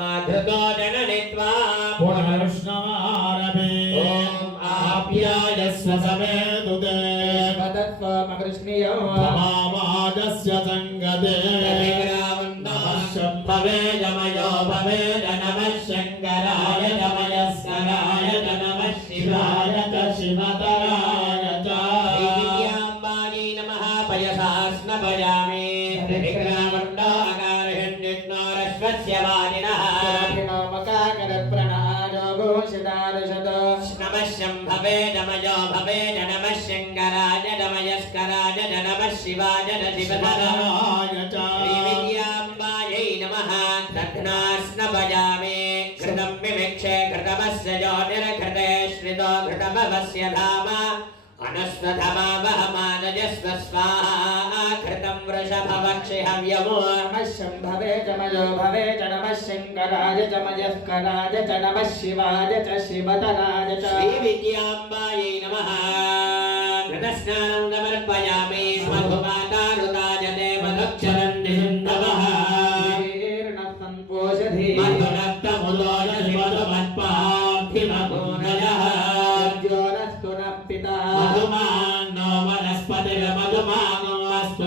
माधृतो जननित्वा पुनर्ष्णमारभे ॐ आप्यायस्व समेतुते तत्त्वमकृष्णीयो समावाजस्य सङ्गते नमः शम्भवे जमयो भवे च नमः शङ्कराय जमयस्कराय च नमः शिवाय च शिवतराय च श्रीविद्याम्बायै नमः पयसा शम्भवे नमयो भवे च नमः शङ्कराय नमयस्कराय च नमः शिवाय च शिवधराय शिवतराय च श्रीविद्याम्बायै नमः दध्नास्नपयामि घृतं विमिक्षे घृतमस्य ज्योतिर्घृते श्रितो घृतभवस्य धाम अनस्वधमावहमानजस्व स्वाहा घृतं वृषभवक्षि हव्यमो शम्भवे च मयो भवे च नमः शङ्कराय च मयस्कराय च नमः। शिवाय च शिवतराय च श्रीविद्याम्बायै नमः। घृतस्नानं समर्पयामि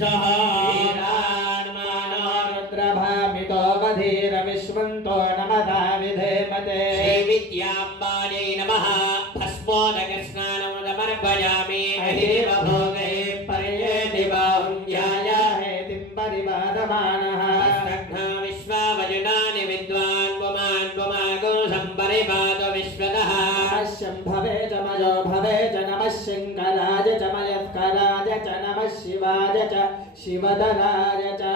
रीरिषः रुद्रभामितो वधीर विश्वन्तो नमदा विधेमते श्रीविद्याम्बायै नमः। भस्मोदकस्नानं समर्पयामि अहिरिव भोगे पर्येति बाहुं ध्यायाहे हेतिं परिवादमानः विश्वावजुनानि विद्वान् पुमान् पुमागो सम्परिपाद विश्वतः। शम्भवे च मयो भवे च नमः च नमः शिवाय च शिवधराय च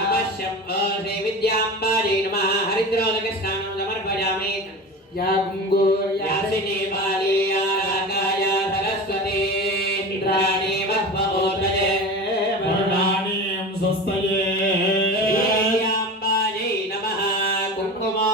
नमः शम्भो श्रीविद्याम्बायै नमः हरिद्रोदकस्नानं समर्पयामि या गुङ्गूर्या यासिनी बालीया रागाय सरस्वती इन्द्राणी वह्वमूर्तये वर्णानीं स्वस्तये श्रीविद्याम्बायै नमः कुङ्कुमोदकस्नानौ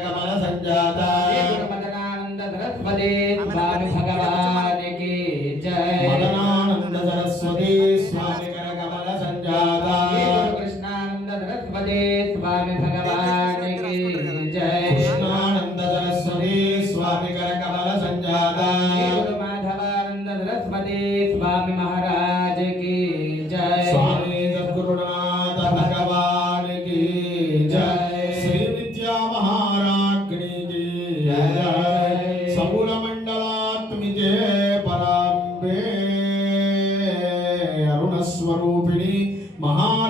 महाराज की जय स्वामी सद्गुरुनाथ भगवान की जय श्री विद्या महाराज्ञी की जय समूल मंडलात्मिके पराम्बे अरुण स्वरूपिणी महाराज